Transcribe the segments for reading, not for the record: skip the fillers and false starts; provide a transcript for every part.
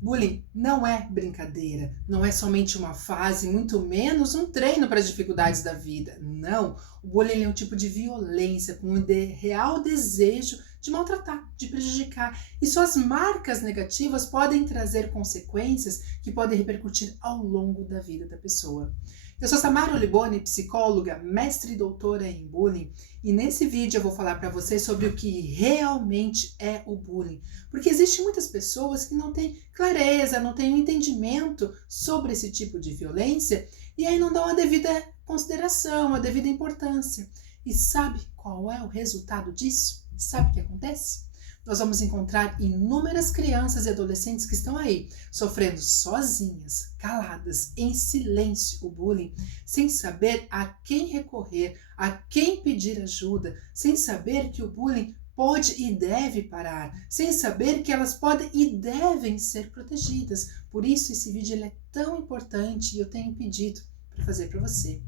Bullying não é brincadeira, não é somente uma fase, muito menos um treino para as dificuldades da vida. Não, o bullying é um tipo de violência com um real desejo de maltratar, de prejudicar. E suas marcas negativas podem trazer consequências que podem repercutir ao longo da vida da pessoa. Eu sou Samara Oliboni, psicóloga, mestre e doutora em bullying, e nesse vídeo eu vou falar para você sobre o que realmente é o bullying. Porque existem muitas pessoas que não têm clareza, não têm um entendimento sobre esse tipo de violência e aí não dão a devida consideração, a devida importância. E sabe qual é o resultado disso? Sabe o que acontece? Nós vamos encontrar inúmeras crianças e adolescentes que estão aí, sofrendo sozinhas, caladas, em silêncio o bullying, sem saber a quem recorrer, a quem pedir ajuda, sem saber que o bullying pode e deve parar, sem saber que elas podem e devem ser protegidas. Por isso esse vídeo ele é tão importante e eu tenho pedido para fazer para você.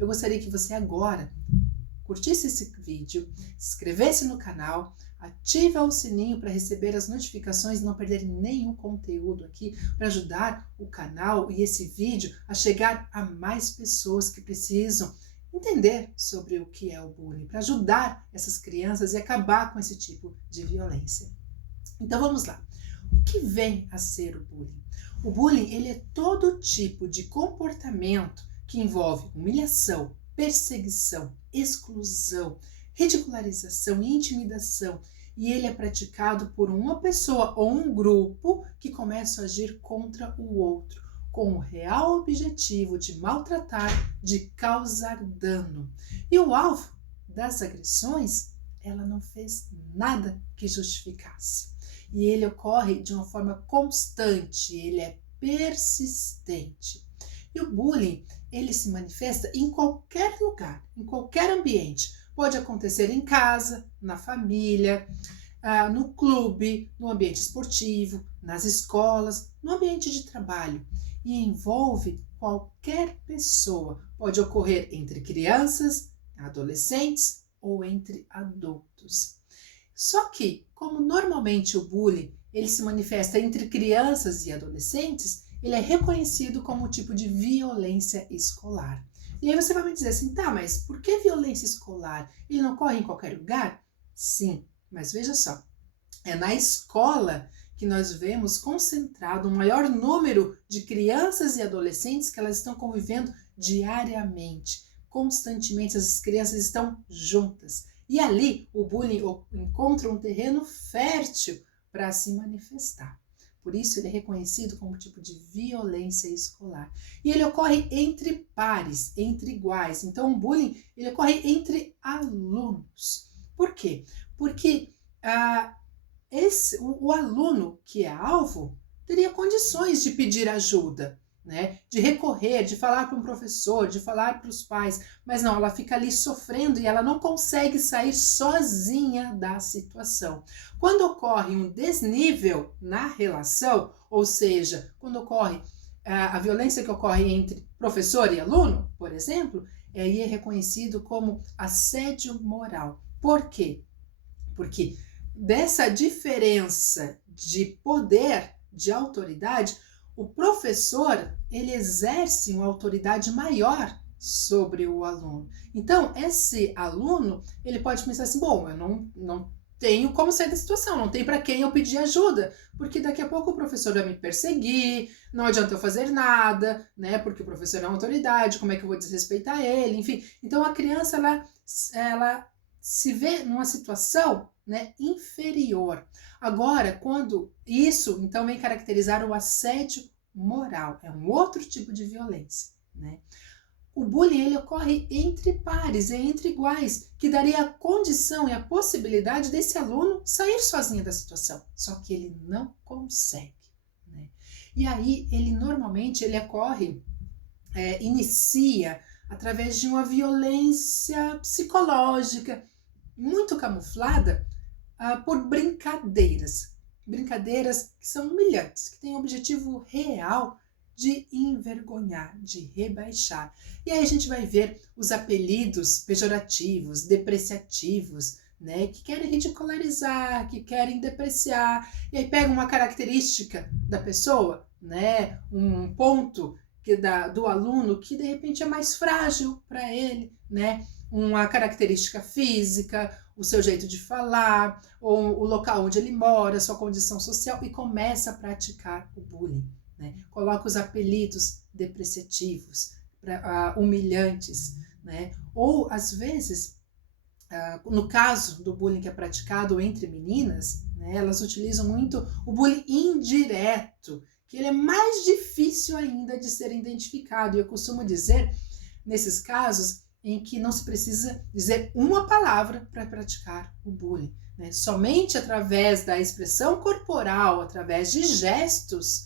Eu gostaria que você agora curtisse esse vídeo, se inscrevesse no canal, ativa o sininho para receber as notificações e não perder nenhum conteúdo aqui para ajudar o canal e esse vídeo a chegar a mais pessoas que precisam entender sobre o que é o bullying, para ajudar essas crianças e acabar com esse tipo de violência. Então vamos lá. O que vem a ser o bullying? O bullying ele é todo tipo de comportamento que envolve humilhação, perseguição, exclusão, ridicularização e intimidação, e ele é praticado por uma pessoa ou um grupo que começa a agir contra o outro, com o real objetivo de maltratar, de causar dano. E o alvo das agressões, ela não fez nada que justificasse. E ele ocorre de uma forma constante, ele é persistente. E o bullying, ele se manifesta em qualquer lugar, em qualquer ambiente. Pode acontecer em casa, na família, no clube, no ambiente esportivo, nas escolas, no ambiente de trabalho. E envolve qualquer pessoa. Pode ocorrer entre crianças, adolescentes ou entre adultos. Só que, como normalmente o bullying ele se manifesta entre crianças e adolescentes, ele é reconhecido como um tipo de violência escolar. E aí você vai me dizer assim, tá, mas por que violência escolar? Ele não ocorre em qualquer lugar? Sim, mas veja só, é na escola que nós vemos concentrado o maior número de crianças e adolescentes que elas estão convivendo diariamente, constantemente, essas crianças estão juntas. E ali o bullying encontra um terreno fértil para se manifestar. Por isso ele é reconhecido como tipo de violência escolar. E ele ocorre entre pares, entre iguais. Então o bullying ele ocorre entre alunos. Por quê? Porque o aluno que é alvo teria condições de pedir ajuda, né? De recorrer, de falar para um professor, de falar para os pais, mas não, ela fica ali sofrendo e ela não consegue sair sozinha da situação. Quando ocorre um desnível na relação, ou seja, quando ocorre a violência que ocorre entre professor e aluno, por exemplo, aí é reconhecido como assédio moral. Por quê? Porque dessa diferença de poder, de autoridade, o professor ele exerce uma autoridade maior sobre o aluno. Então, esse aluno ele pode pensar assim, bom, eu não tenho como sair da situação, não tem para quem eu pedir ajuda, porque daqui a pouco o professor vai me perseguir, não adianta eu fazer nada, né? Porque o professor é uma autoridade, como é que eu vou desrespeitar ele, enfim. Então a criança ela se vê numa situação, né, inferior. Agora, quando isso, então, vem caracterizar o assédio moral, é um outro tipo de violência, né? O bullying ele ocorre entre pares, entre iguais, que daria a condição e a possibilidade desse aluno sair sozinho da situação, só que ele não consegue, né? E aí, ele normalmente ele ocorre, inicia através de uma violência psicológica, muito camuflada por brincadeiras que são humilhantes, que têm o objetivo real de envergonhar, de rebaixar. E aí a gente vai ver os apelidos pejorativos, depreciativos, né, que querem ridicularizar, que querem depreciar, e aí pega uma característica da pessoa, né, um ponto do aluno que de repente é mais frágil para ele, né, uma característica física, o seu jeito de falar, ou o local onde ele mora, sua condição social, e começa a praticar o bullying, né, coloca os apelidos depreciativos, humilhantes, né, ou às vezes no caso do bullying que é praticado entre meninas, né, elas utilizam muito o bullying indireto, que ele é mais difícil ainda de ser identificado. E eu costumo dizer, nesses casos, em que não se precisa dizer uma palavra para praticar o bullying, né? Somente através da expressão corporal, através de gestos,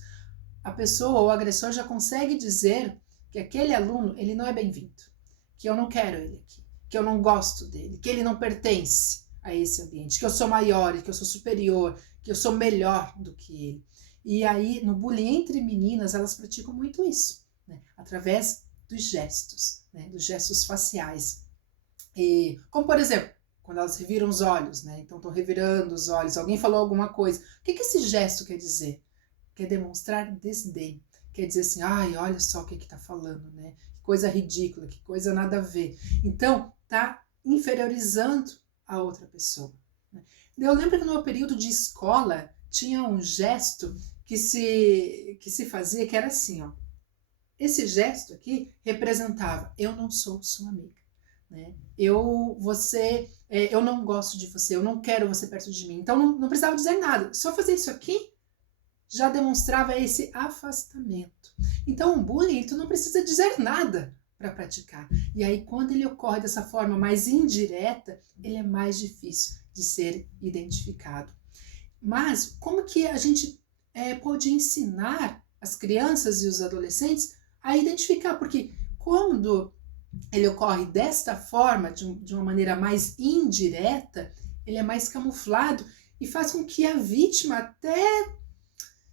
a pessoa ou o agressor já consegue dizer que aquele aluno ele não é bem-vindo, que eu não quero ele aqui, que eu não gosto dele, que ele não pertence a esse ambiente, que eu sou maior, que eu sou superior, que eu sou melhor do que ele. E aí, no bullying entre meninas, elas praticam muito isso, né? Através dos gestos, né? Dos gestos faciais. E, como, por exemplo, quando elas reviram os olhos, né? Então, estão revirando os olhos, alguém falou alguma coisa. O que esse gesto quer dizer? Quer demonstrar desdém. Quer dizer assim, ai, olha só o que está falando, né? Que coisa ridícula, que coisa nada a ver. Então, tá inferiorizando a outra pessoa. Né? Eu lembro que no meu período de escola tinha um gesto que se fazia, que era assim, ó. Esse gesto aqui representava, eu não sou sua amiga, né? Eu não gosto de você, eu não quero você perto de mim. Então não precisava dizer nada, só fazer isso aqui já demonstrava esse afastamento. Então o bullying, tu não precisa dizer nada para praticar. E aí quando ele ocorre dessa forma mais indireta, ele é mais difícil de ser identificado. Mas como que a gente pode ensinar as crianças e os adolescentes a identificar? Porque quando ele ocorre desta forma, de uma maneira mais indireta, ele é mais camuflado e faz com que a vítima até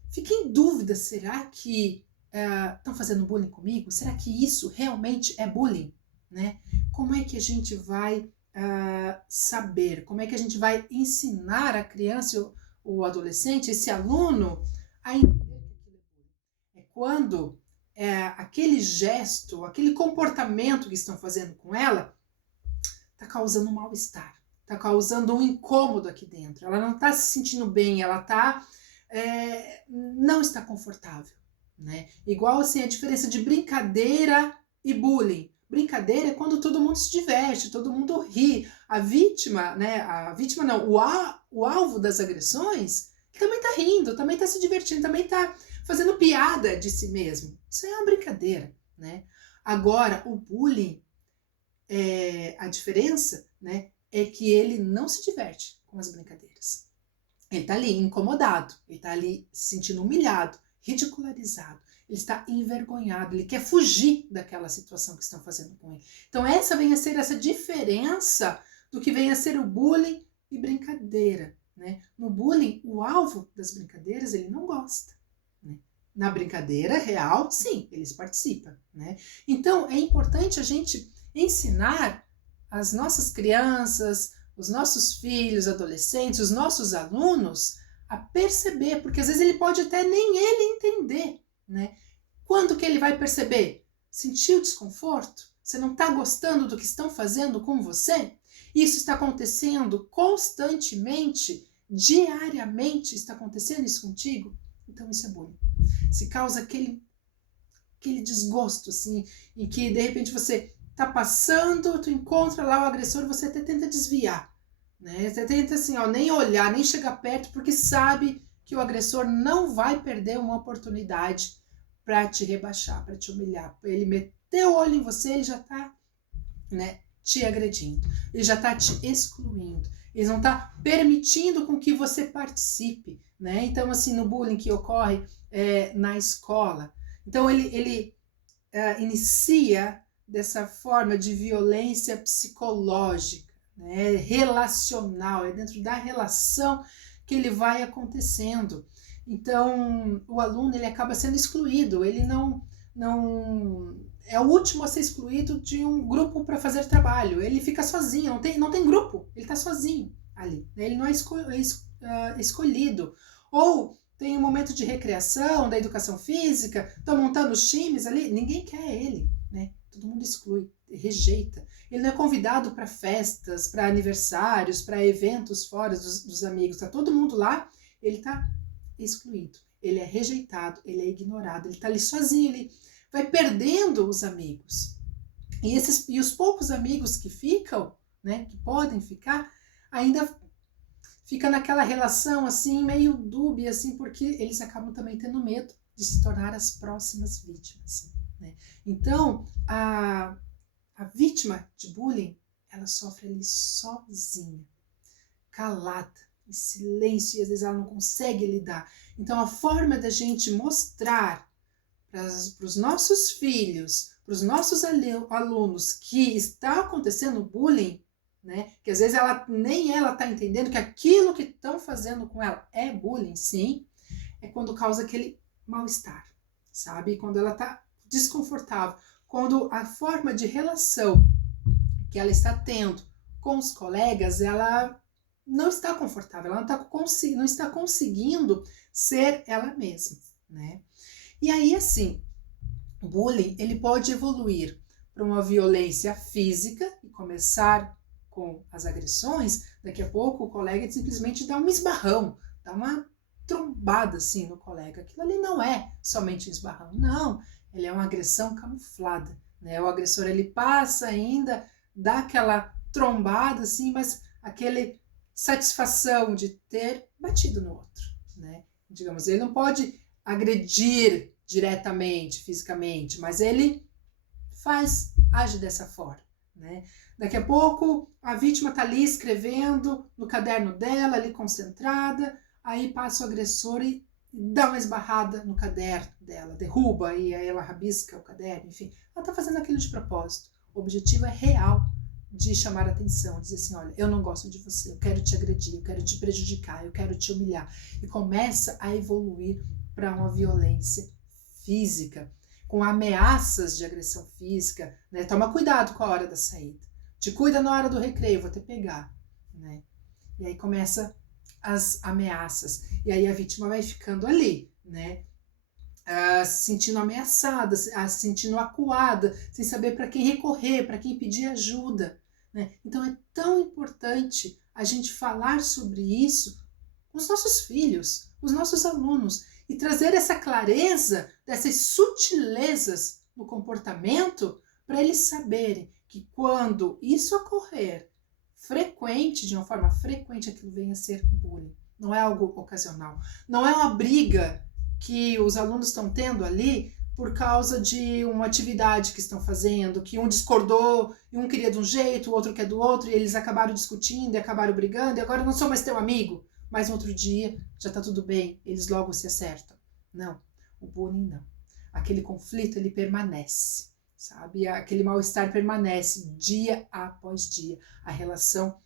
fique em dúvida, será que estão fazendo bullying comigo? Será que isso realmente é bullying? Né? Como é que a gente vai saber? Como é que a gente vai ensinar a criança o adolescente, esse aluno, a entender que aquilo é bullying? É quando aquele gesto, aquele comportamento que estão fazendo com ela está causando um mal-estar, está causando um incômodo aqui dentro. Ela não está se sentindo bem, ela não está confortável. Né? Igual assim, a diferença de brincadeira e bullying. Brincadeira é quando todo mundo se diverte, todo mundo ri. A vítima, né? A vítima não, o alvo das agressões também tá rindo, também tá se divertindo, também tá fazendo piada de si mesmo. Isso é uma brincadeira, né? Agora, o bullying, a diferença, né, é que ele não se diverte com as brincadeiras. Ele tá ali incomodado, ele tá ali se sentindo humilhado, ridicularizado, ele está envergonhado, ele quer fugir daquela situação que estão fazendo com ele. Então essa vem a ser essa diferença do que vem a ser o bullying e brincadeira. Né? No bullying, o alvo das brincadeiras ele não gosta. Né? Na brincadeira real, sim, eles participam. Né? Então é importante a gente ensinar as nossas crianças, os nossos filhos, adolescentes, os nossos alunos a perceber, porque às vezes ele pode até nem ele entender, né? Quando que ele vai perceber? Sentiu desconforto? Você não está gostando do que estão fazendo com você? Isso está acontecendo constantemente, diariamente, está acontecendo isso contigo? Então isso é bullying. Se causa aquele desgosto, assim, em que de repente você está passando, tu encontra lá o agressor, você até tenta desviar. Né? Você tenta assim, ó, nem olhar, nem chegar perto, porque sabe que o agressor não vai perder uma oportunidade para te rebaixar, para te humilhar. Ele meter o olho em você, ele já está, né, te agredindo, ele já está te excluindo, ele não está permitindo com que você participe. Né? Então, assim, no bullying que ocorre na escola, então ele inicia dessa forma de violência psicológica, né, relacional, é dentro da relação que ele vai acontecendo. Então, o aluno ele acaba sendo excluído, ele não não é o último a ser excluído de um grupo para fazer trabalho. Ele fica sozinho, não tem grupo, ele está sozinho ali. Ele não é escolhido. Ou tem um momento de recreação, da educação física, estão montando os times ali, ninguém quer ele, né? Todo mundo exclui, rejeita. Ele não é convidado para festas, para aniversários, para eventos fora dos amigos. Está todo mundo lá, ele está excluído. Ele é rejeitado, ele é ignorado, ele está ali sozinho, ele vai perdendo os amigos. E os poucos amigos que ficam, né, que podem ficar, ainda fica naquela relação assim, meio dúbia, assim, porque eles acabam também tendo medo de se tornar as próximas vítimas, né? Então, a vítima de bullying, ela sofre ali sozinha, calada, em silêncio, e às vezes ela não consegue lidar. Então, a forma da gente mostrar para os nossos filhos, para os nossos alunos que está acontecendo bullying, né? Que às vezes nem ela está entendendo que aquilo que estão fazendo com ela é bullying, sim, é quando causa aquele mal-estar, sabe? Quando ela está desconfortável, quando a forma de relação que ela está tendo com os colegas, ela não está confortável, ela não está conseguindo ser ela mesma, né? E aí, assim, o bullying, ele pode evoluir para uma violência física e começar com as agressões. Daqui a pouco o colega simplesmente dá um esbarrão, dá uma trombada assim no colega. Aquilo ali não é somente um esbarrão, não, ele é uma agressão camuflada, né? O agressor, ele passa ainda, dá aquela trombada assim, mas aquele satisfação de ter batido no outro, né? Digamos, ele não pode agredir diretamente, fisicamente, mas ele age dessa forma, né? Daqui a pouco a vítima está ali escrevendo no caderno dela, ali concentrada, aí passa o agressor e dá uma esbarrada no caderno dela, derruba e aí ela rabisca o caderno, enfim, ela está fazendo aquilo de propósito. O objetivo é real, de chamar a atenção, dizer assim, olha, eu não gosto de você, eu quero te agredir, eu quero te prejudicar, eu quero te humilhar, e começa a evoluir para uma violência física, com ameaças de agressão física, né? Toma cuidado com a hora da saída, te cuida na hora do recreio, vou te pegar, né? E aí começa as ameaças, e aí a vítima vai ficando ali, né? Se sentindo ameaçada, se sentindo acuada, sem saber para quem recorrer, para quem pedir ajuda, né? Então é tão importante a gente falar sobre isso com os nossos filhos, os nossos alunos, e trazer essa clareza, dessas sutilezas no comportamento, para eles saberem que quando isso ocorrer de uma forma frequente, aquilo venha a ser bullying. Não é algo ocasional, não é uma briga que os alunos estão tendo ali por causa de uma atividade que estão fazendo, que um discordou e um queria de um jeito, o outro quer do outro, e eles acabaram discutindo e acabaram brigando, e agora eu não sou mais teu amigo, mas no outro dia já tá tudo bem, eles logo se acertam. Não, o bullying não. Aquele conflito, ele permanece, sabe? Aquele mal-estar permanece dia após dia. A relação,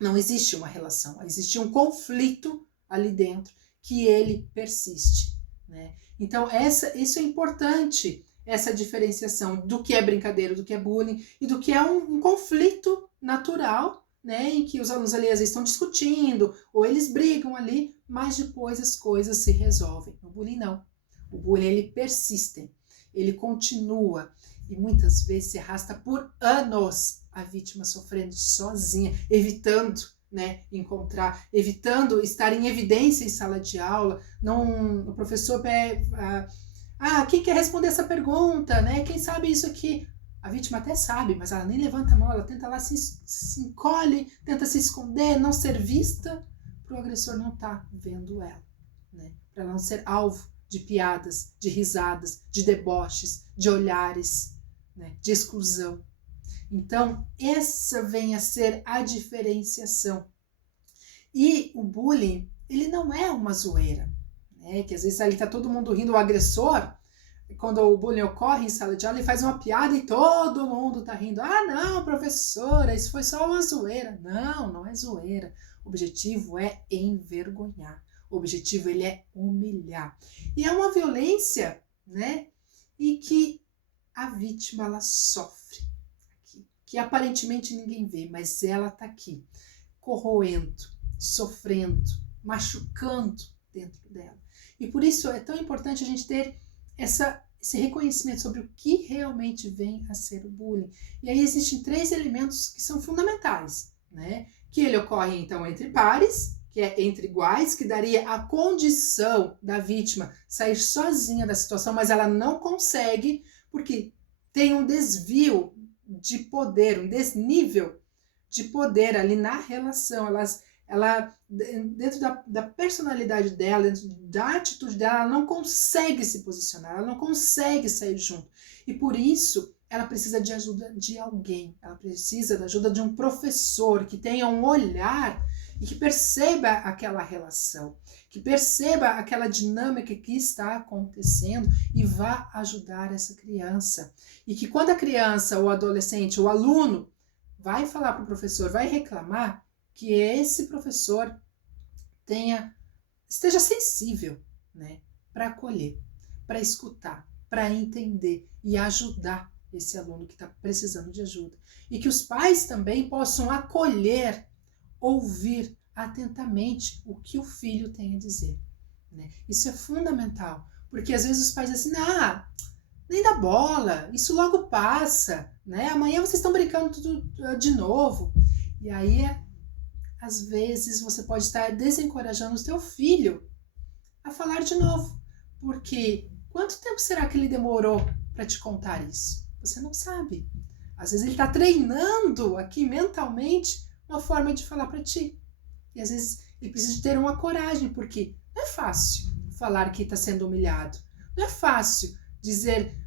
não existe uma relação, existe um conflito ali dentro, que ele persiste, né? Então, isso é importante, essa diferenciação do que é brincadeira, do que é bullying e do que é um conflito natural, né? Em que os alunos ali às vezes estão discutindo ou eles brigam ali, mas depois as coisas se resolvem. O bullying não. O bullying, ele persiste, ele continua e muitas vezes se arrasta por anos, a vítima sofrendo sozinha, evitando, né, evitando estar em evidência em sala de aula. Não, o professor quem quer responder essa pergunta, né? Quem sabe isso aqui? A vítima até sabe, mas ela nem levanta a mão, ela tenta lá, se encolhe, tenta se esconder, não ser vista, para o agressor não estar vendo ela, né? Para ela não ser alvo de piadas, de risadas, de deboches, de olhares, né, de exclusão. Então, essa vem a ser a diferenciação. E o bullying, ele não é uma zoeira, né? Que às vezes ali está todo mundo rindo, o agressor, quando o bullying ocorre em sala de aula, ele faz uma piada e todo mundo está rindo. Ah, não, professora, isso foi só uma zoeira. Não, não é zoeira. O objetivo é envergonhar. O objetivo, ele é humilhar. E é uma violência, né? E que a vítima, ela sofre aqui, que aparentemente ninguém vê, mas ela tá aqui, corroendo, sofrendo, machucando dentro dela. E por isso é tão importante a gente ter esse reconhecimento sobre o que realmente vem a ser o bullying. E aí existem 3 elementos que são fundamentais, né? Que ele ocorre, então, entre pares, que é entre iguais, que daria a condição da vítima sair sozinha da situação, mas ela não consegue, porque tem um desvio de poder, um desnível de poder ali na relação. Ela dentro da personalidade dela, dentro da atitude dela, ela não consegue se posicionar, ela não consegue sair junto. E por isso, ela precisa de ajuda de alguém, ela precisa da ajuda de um professor que tenha um olhar e que perceba aquela relação, que perceba aquela dinâmica que está acontecendo e vá ajudar essa criança. E que quando a criança, o adolescente, o aluno vai falar para o professor, vai reclamar, que esse professor esteja sensível, né, para acolher, para escutar, para entender e ajudar esse aluno que está precisando de ajuda. E que os pais também possam acolher, ouvir atentamente o que o filho tem a dizer, né? Isso é fundamental, porque às vezes os pais dizem assim, nem dá bola, isso logo passa, né? Amanhã vocês estão brincando tudo de novo. E aí, às vezes, você pode estar desencorajando o seu filho a falar de novo. Porque quanto tempo será que ele demorou para te contar isso? Você não sabe. Às vezes ele está treinando aqui mentalmente uma forma de falar para ti. E às vezes ele precisa ter uma coragem, porque não é fácil falar que está sendo humilhado. Não é fácil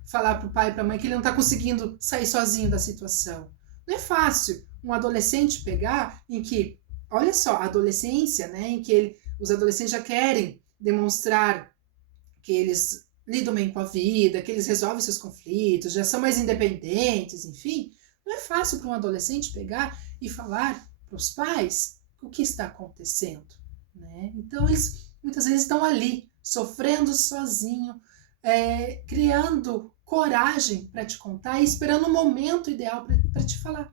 falar para o pai e para a mãe que ele não está conseguindo sair sozinho da situação. Não é fácil um adolescente pegar em que, olha só, a adolescência, né, em que os adolescentes já querem demonstrar que eles lidam bem com a vida, que eles resolvem seus conflitos, já são mais independentes, enfim. Não é fácil para um adolescente pegar e falar para os pais o que está acontecendo, né? Então eles muitas vezes estão ali, sofrendo sozinho, criando coragem para te contar e esperando o momento ideal para te falar.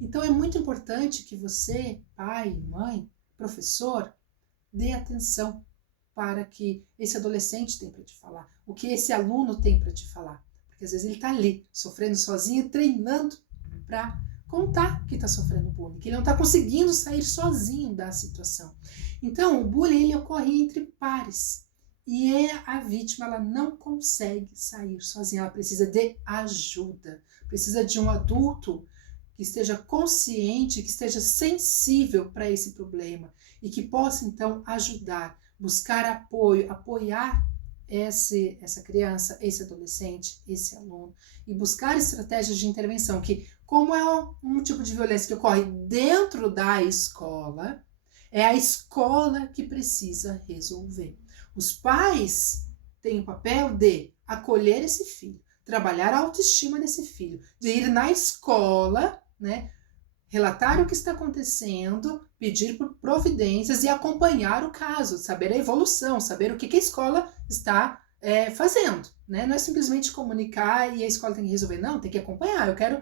Então é muito importante que você, pai, mãe, professor, dê atenção para que esse adolescente tem para te falar, o que esse aluno tem para te falar. Porque às vezes ele está ali, sofrendo sozinho, treinando para contar que está sofrendo bullying, que ele não está conseguindo sair sozinho da situação. Então, o bullying ele ocorre entre pares. E a vítima ela não consegue sair sozinha, ela precisa de ajuda, precisa de um adulto que esteja consciente, que esteja sensível para esse problema e que possa então ajudar, buscar apoio, apoiar essa criança, esse adolescente, esse aluno e buscar estratégias de intervenção que, como é um tipo de violência que ocorre dentro da escola, é a escola que precisa resolver. Os pais têm o papel de acolher esse filho, trabalhar a autoestima desse filho, de ir na escola, né, relatar o que está acontecendo, pedir por providências e acompanhar o caso, saber a evolução, saber o que a escola está fazendo. Né? Não é simplesmente comunicar e a escola tem que resolver, não, tem que acompanhar, eu quero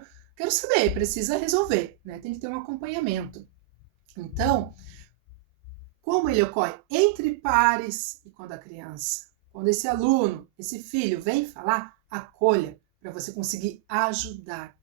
saber, precisa resolver, né? Tem que ter um acompanhamento. Então, como ele ocorre entre pares e quando esse aluno, esse filho vem falar, acolha para você conseguir ajudar.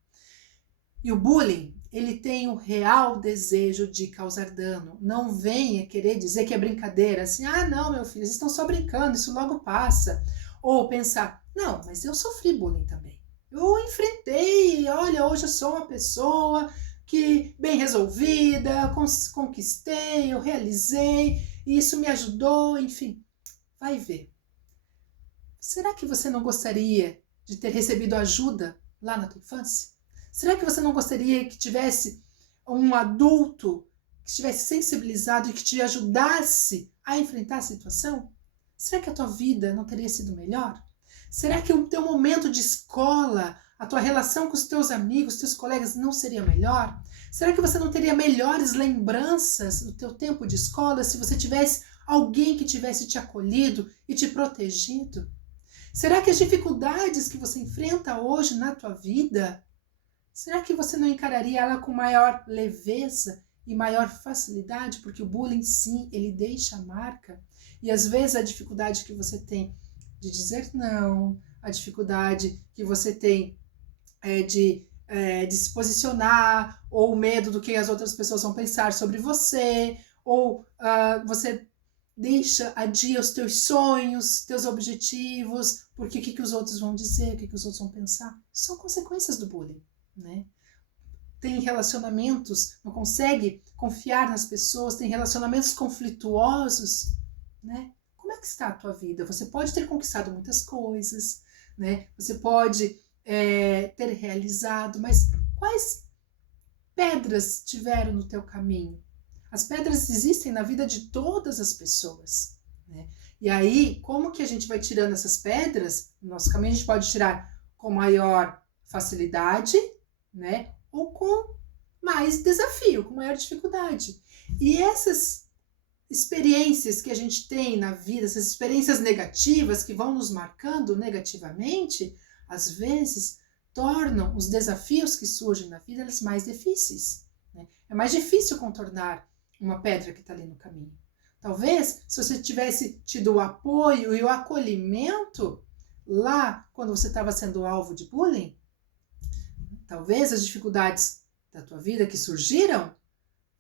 E o bullying, ele tem o real desejo de causar dano. Não venha querer dizer que é brincadeira, assim, não, meu filho, vocês estão só brincando, isso logo passa. Ou pensar, não, mas eu sofri bullying também. Eu enfrentei, olha, hoje eu sou uma pessoa que bem resolvida, conquistei, eu realizei, e isso me ajudou, enfim. Vai ver. Será que você não gostaria de ter recebido ajuda lá na tua infância? Será que você não gostaria que tivesse um adulto que estivesse sensibilizado e que te ajudasse a enfrentar a situação? Será que a tua vida não teria sido melhor? Será que o teu momento de escola, a tua relação com os teus amigos, teus colegas não seria melhor? Será que você não teria melhores lembranças do teu tempo de escola se você tivesse alguém que tivesse te acolhido e te protegido? Será que as dificuldades que você enfrenta hoje na tua vida, será que você não encararia ela com maior leveza e maior facilidade? Porque o bullying, sim, ele deixa a marca. E às vezes a dificuldade que você tem de dizer não, a dificuldade que você tem de se posicionar, ou o medo do que as outras pessoas vão pensar sobre você, ou você adia os teus sonhos, teus objetivos, porque o que os outros vão dizer, o que os outros vão pensar. São consequências do bullying, né? Tem relacionamentos, não consegue confiar nas pessoas, tem relacionamentos conflituosos, né? Como é que está a tua vida? Você pode ter conquistado muitas coisas, né? Você pode ter realizado, mas quais pedras tiveram no teu caminho? As pedras existem na vida de todas as pessoas, né? E aí, como que a gente vai tirando essas pedras? No nosso caminho a gente pode tirar com maior facilidade, né? Ou com mais desafio, com maior dificuldade. E essas experiências que a gente tem na vida, essas experiências negativas que vão nos marcando negativamente, às vezes tornam os desafios que surgem na vida eles mais difíceis, né? É mais difícil contornar uma pedra que está ali no caminho. Talvez, se você tivesse tido o apoio e o acolhimento lá quando você estava sendo alvo de bullying, talvez as dificuldades da tua vida que surgiram,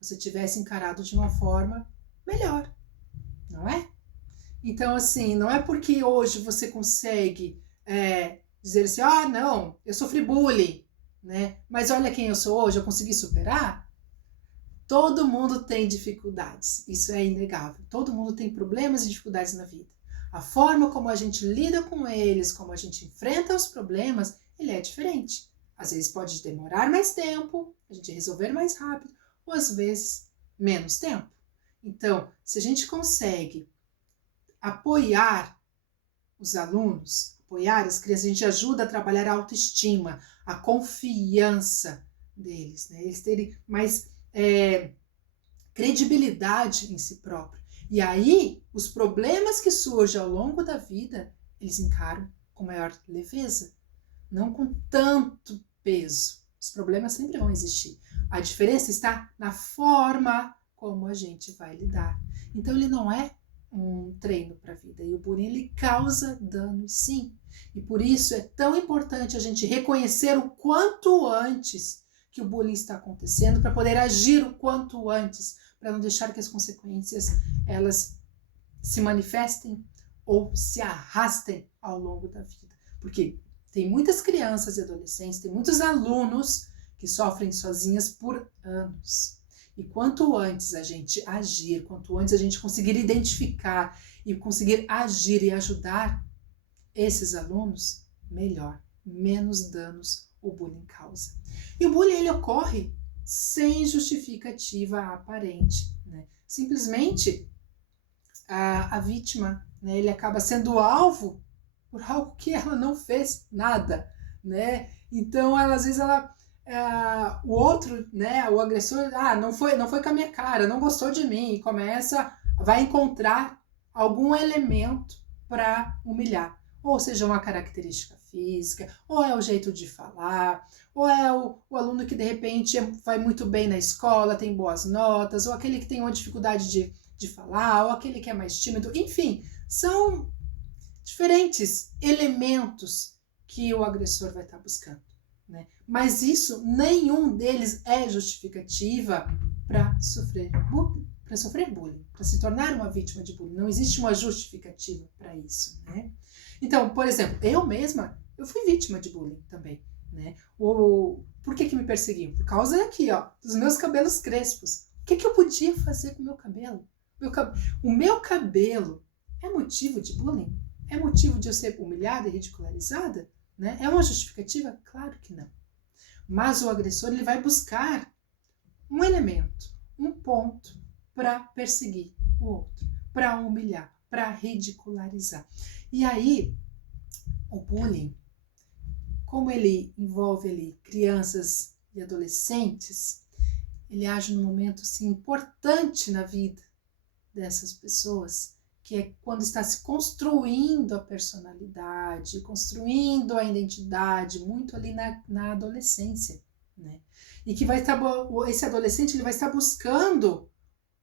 você tivesse encarado de uma forma melhor, não é? Então, assim, não é porque hoje você consegue dizer assim, não, eu sofri bullying, né? Mas olha quem eu sou hoje, eu consegui superar. Todo mundo tem dificuldades, isso é inegável. Todo mundo tem problemas e dificuldades na vida. A forma como a gente lida com eles, como a gente enfrenta os problemas, ele é diferente. Às vezes pode demorar mais tempo, a gente resolver mais rápido, ou às vezes menos tempo. Então, se a gente consegue apoiar os alunos, apoiar as crianças, a gente ajuda a trabalhar a autoestima, a confiança deles, né? Eles terem mais credibilidade em si próprio. E aí, os problemas que surgem ao longo da vida, eles encaram com maior leveza, não com tanto peso. Os problemas sempre vão existir. A diferença está na forma como a gente vai lidar. Então, ele não é um treino para a vida. E o bullying, ele causa dano, sim. E por isso é tão importante a gente reconhecer o quanto antes que o bullying está acontecendo, para poder agir o quanto antes, para não deixar que as consequências elas se manifestem ou se arrastem ao longo da vida. Porque tem muitas crianças e adolescentes, tem muitos alunos que sofrem sozinhas por anos. E quanto antes a gente agir, quanto antes a gente conseguir identificar e conseguir agir e ajudar esses alunos, melhor, menos danos o bullying causa. E o bullying, ele ocorre sem justificativa aparente, né? Simplesmente a vítima, né, ele acaba sendo alvo por algo que ela não fez nada, né? Então, às vezes o outro, né, o agressor, não foi com a minha cara, não gostou de mim, e vai encontrar algum elemento para humilhar. Ou seja, uma característica física, ou é o jeito de falar, ou é o aluno que de repente vai muito bem na escola, tem boas notas, ou aquele que tem uma dificuldade de falar, ou aquele que é mais tímido. Enfim, são diferentes elementos que o agressor vai estar buscando, né? Mas nenhum deles é justificativa para sofrer bullying, para se tornar uma vítima de bullying. Não existe uma justificativa para isso, né? Então, por exemplo, eu fui vítima de bullying também, né? Por que me perseguiam? Por causa dos meus cabelos crespos. O que eu podia fazer com o meu cabelo? O meu cabelo é motivo de bullying? É motivo de eu ser humilhada e ridicularizada? Né? É uma justificativa? Claro que não. Mas o agressor, ele vai buscar um elemento, um ponto para perseguir o outro, para humilhar, para ridicularizar. E aí, o bullying, como ele envolve ali crianças e adolescentes, ele age num momento assim, importante na vida dessas pessoas, que é quando está se construindo a personalidade, construindo a identidade, muito ali na adolescência, né? E que esse adolescente ele vai estar buscando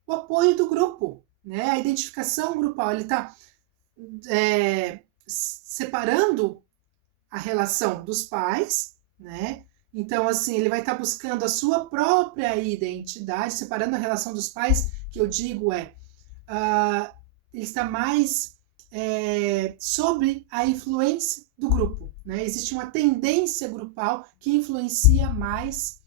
o apoio do grupo, né? A identificação grupal, ele está separando a relação dos pais, né? Então, assim, ele vai estar buscando a sua própria identidade, separando a relação dos pais, que eu digo ele está mais sobre a influência do grupo, né? Existe uma tendência grupal que influencia mais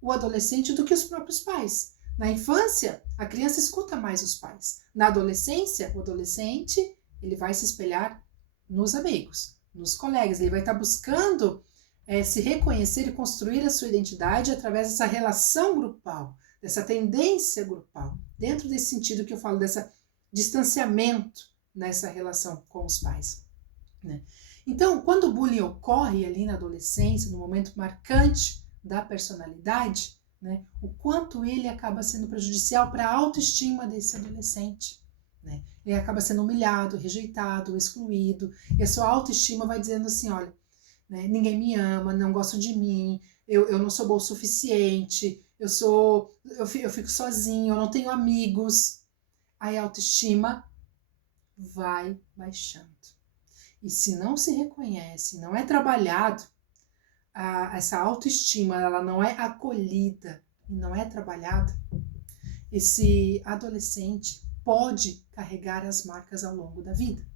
o adolescente do que os próprios pais. Na infância, a criança escuta mais os pais. Na adolescência, o adolescente ele vai se espelhar nos amigos, nos colegas. Ele vai estar buscando se reconhecer e construir a sua identidade através dessa relação grupal, dessa tendência grupal. Dentro desse sentido que eu falo, desse distanciamento nessa relação com os pais, né? Então, quando o bullying ocorre ali na adolescência, no momento marcante da personalidade, né, o quanto ele acaba sendo prejudicial para a autoestima desse adolescente, né? Ele acaba sendo humilhado, rejeitado, excluído, e a sua autoestima vai dizendo assim, olha, né, ninguém me ama, não gosta de mim, eu não sou bom o suficiente, eu fico sozinho, eu não tenho amigos. Aí a autoestima vai baixando. E se não se reconhece, não é trabalhado, essa autoestima, ela não é acolhida e não é trabalhada, esse adolescente pode carregar as marcas ao longo da vida,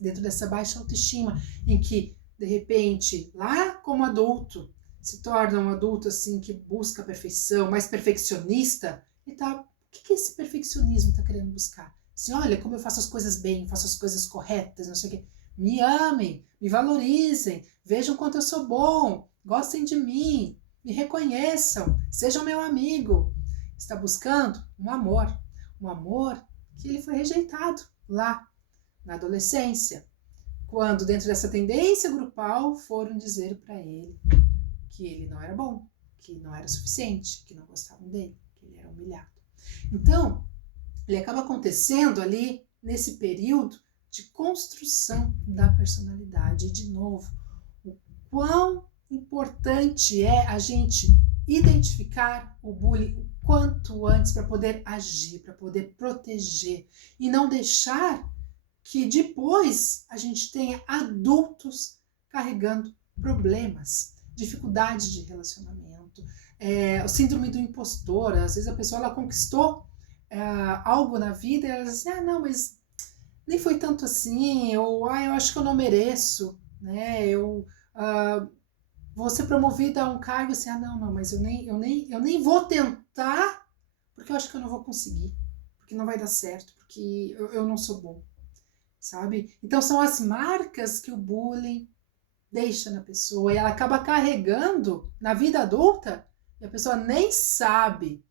dentro dessa baixa autoestima, em que, de repente, lá como adulto, se torna um adulto assim que busca a perfeição, mais perfeccionista, e tá, o que esse perfeccionismo está querendo buscar? Assim, olha como eu faço as coisas bem, faço as coisas corretas, não sei o quê. Me amem, me valorizem, vejam quanto eu sou bom, gostem de mim, me reconheçam, sejam meu amigo. Está buscando um amor que ele foi rejeitado lá na adolescência, quando dentro dessa tendência grupal foram dizer para ele que ele não era bom, que não era suficiente, que não gostavam dele, que ele era humilhado. Então, ele acaba acontecendo ali nesse período de construção da personalidade. E, de novo, o quão importante é a gente identificar o bullying o quanto antes para poder agir, para poder proteger e não deixar que depois a gente tenha adultos carregando problemas, dificuldades de relacionamento, o síndrome do impostor. Às vezes a pessoa ela conquistou algo na vida e ela diz assim, não, mas nem foi tanto assim, ou eu acho que eu não mereço, né? Eu vou ser promovida a um cargo assim, não, mas eu nem vou tentar, porque eu acho que eu não vou conseguir, porque não vai dar certo, porque eu não sou bom, sabe? Então são as marcas que o bullying deixa na pessoa, e ela acaba carregando na vida adulta, e a pessoa nem sabe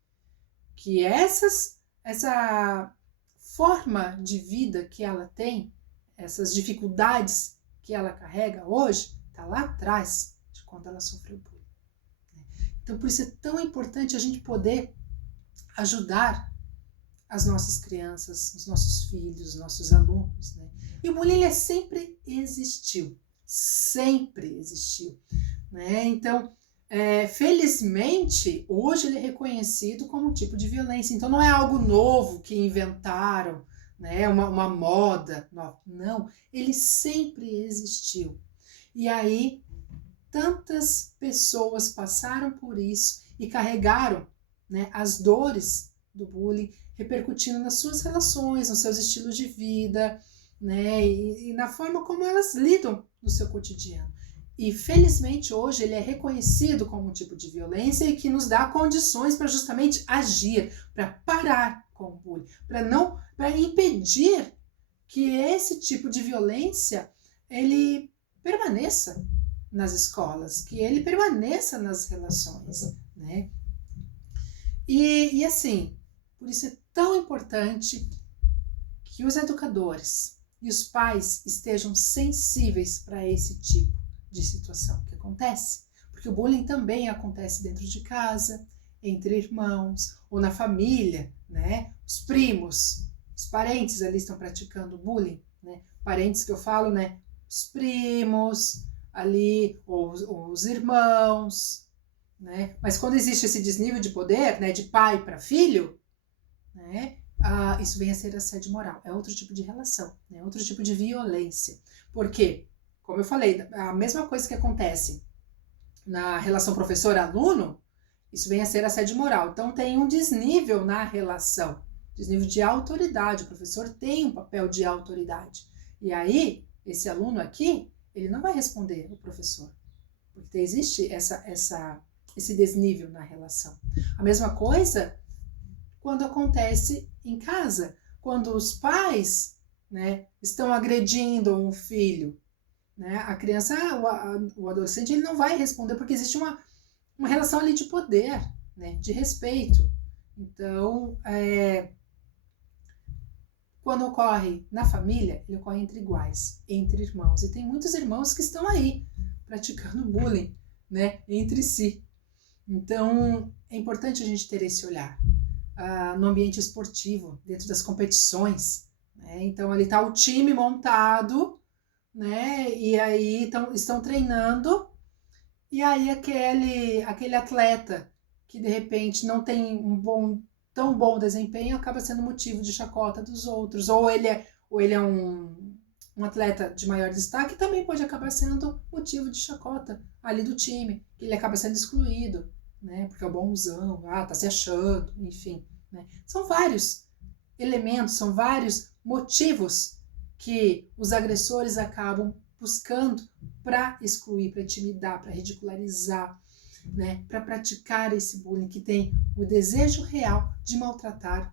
que essa forma de vida que ela tem, essas dificuldades que ela carrega hoje, está lá atrás de quando ela sofreu bullying. Então, por isso é tão importante a gente poder ajudar as nossas crianças, os nossos filhos, os nossos alunos, né? E o bullying ele sempre existiu, né? Então, felizmente, hoje ele é reconhecido como um tipo de violência. Então, não é algo novo que inventaram, né? Uma moda nova. Não, ele sempre existiu. E aí, tantas pessoas passaram por isso e carregaram, né, as dores do bullying, repercutindo nas suas relações, nos seus estilos de vida, né, e na forma como elas lidam no seu cotidiano. E felizmente hoje ele é reconhecido como um tipo de violência e que nos dá condições para justamente agir, para parar com o bullying, para impedir que esse tipo de violência ele permaneça nas escolas, que ele permaneça nas relações, né? E assim, por isso é tão importante que os educadores e os pais estejam sensíveis para esse tipo de situação que acontece, porque o bullying também acontece dentro de casa, entre irmãos ou na família, né? Os primos os parentes ali estão praticando bullying, né? Parentes que eu falo, né? Os primos ali, ou os irmãos, né? Mas quando existe esse desnível de poder, né? De pai para filho, né? Isso vem a ser assédio moral. É outro tipo de relação, né? Outro tipo de violência. Por quê? Como eu falei, a mesma coisa que acontece na relação professor-aluno, isso vem a ser assédio moral. Então tem um desnível na relação, desnível de autoridade. O professor tem um papel de autoridade. E aí, esse aluno aqui, ele não vai responder o professor, porque existe esse desnível na relação. A mesma coisa quando acontece em casa, quando os pais, né, estão agredindo um filho, né, a criança, o adolescente, ele não vai responder porque existe uma relação ali de poder, né, de respeito. Então, quando ocorre na família, ele ocorre entre iguais, entre irmãos. E tem muitos irmãos que estão aí praticando bullying, né, entre si. Então, é importante a gente ter esse olhar no ambiente esportivo, dentro das competições, né? Então, ali está o time montado, né, e aí estão treinando, e aí aquele atleta que de repente não tem tão bom desempenho acaba sendo motivo de chacota dos outros, ou ele é um atleta de maior destaque, também pode acabar sendo motivo de chacota ali do time, que ele acaba sendo excluído, né, porque é o bonzão, tá se achando, enfim, né. São vários elementos, são vários motivos que os agressores acabam buscando para excluir, para intimidar, para ridicularizar, né, para praticar esse bullying, que tem o desejo real de maltratar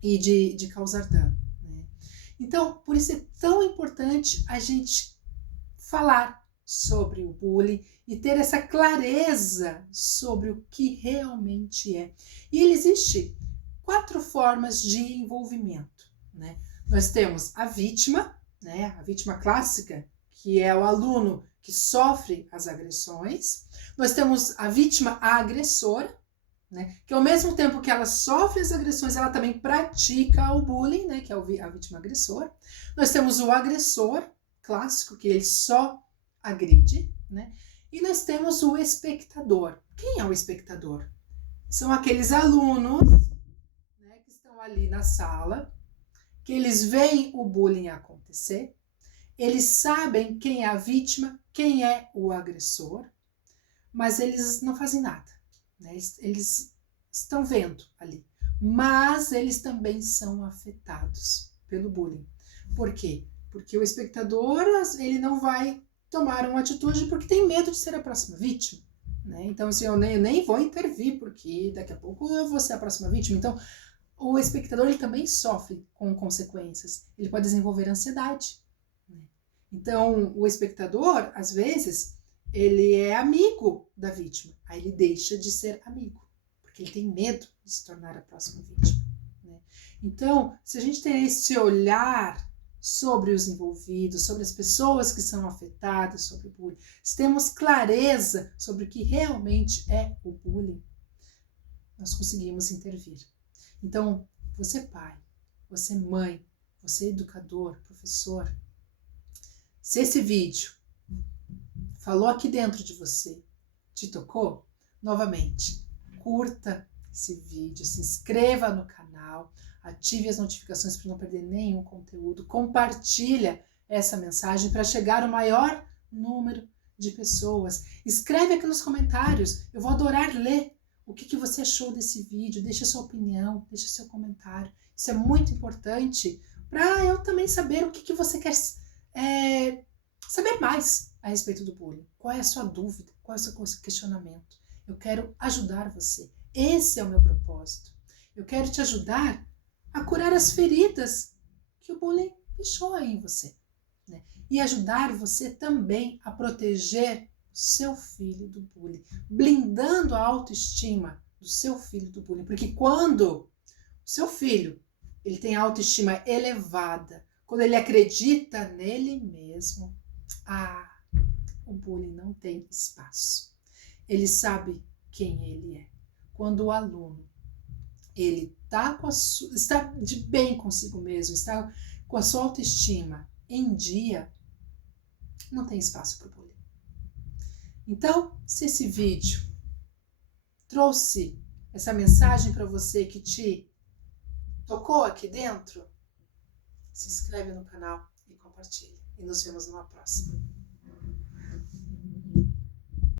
e de causar dano, né. Então, por isso é tão importante a gente falar sobre o bullying e ter essa clareza sobre o que realmente é. E ele existe 4 formas de envolvimento, né? Nós temos a vítima, né? A vítima clássica, que é o aluno que sofre as agressões. Nós temos a vítima agressora, né? Que ao mesmo tempo que ela sofre as agressões, ela também pratica o bullying, né? Que é a vítima agressora. Nós temos o agressor clássico, que ele só agride, né? E nós temos o espectador. Quem é o espectador? São aqueles alunos, né, que estão ali na sala, que eles veem o bullying acontecer, eles sabem quem é a vítima, quem é o agressor, mas eles não fazem nada, né? Eles estão vendo ali, mas eles também são afetados pelo bullying. Por quê? Porque o espectador, ele não vai tomar uma atitude porque tem medo de ser a próxima vítima, né? Então, assim, eu nem vou intervir porque daqui a pouco eu vou ser a próxima vítima. Então, o espectador, ele também sofre com consequências. Ele pode desenvolver ansiedade, né? Então, o espectador, às vezes, ele é amigo da vítima. Aí ele deixa de ser amigo, porque ele tem medo de se tornar a próxima vítima, né? Então, se a gente tem esse olhar sobre os envolvidos, sobre as pessoas que são afetadas, sobre o bullying, se temos clareza sobre o que realmente é o bullying, nós conseguimos intervir. Então, você pai, você mãe, você educador, professor, se esse vídeo falou aqui dentro de você, te tocou, novamente, curta esse vídeo, se inscreva no canal, ative as notificações para não perder nenhum conteúdo, compartilha essa mensagem para chegar ao maior número de pessoas. Escreve aqui nos comentários, eu vou adorar ler o que você achou desse vídeo, deixa sua opinião, deixa seu comentário. Isso é muito importante para eu também saber o que você quer saber mais a respeito do bullying. Qual é a sua dúvida? Qual é o seu questionamento? Eu quero ajudar você. Esse é o meu propósito. Eu quero te ajudar a curar as feridas que o bullying deixou aí em você, né? E ajudar você também a proteger seu filho do bullying, blindando a autoestima do seu filho do bullying. Porque quando o seu filho ele tem autoestima elevada, quando ele acredita nele mesmo, o bullying não tem espaço. Ele sabe quem ele é. Quando o aluno ele está de bem consigo mesmo, está com a sua autoestima em dia, não tem espaço para o bullying. Então, se esse vídeo trouxe essa mensagem para você que te tocou aqui dentro, se inscreve no canal e compartilha. E nos vemos numa próxima.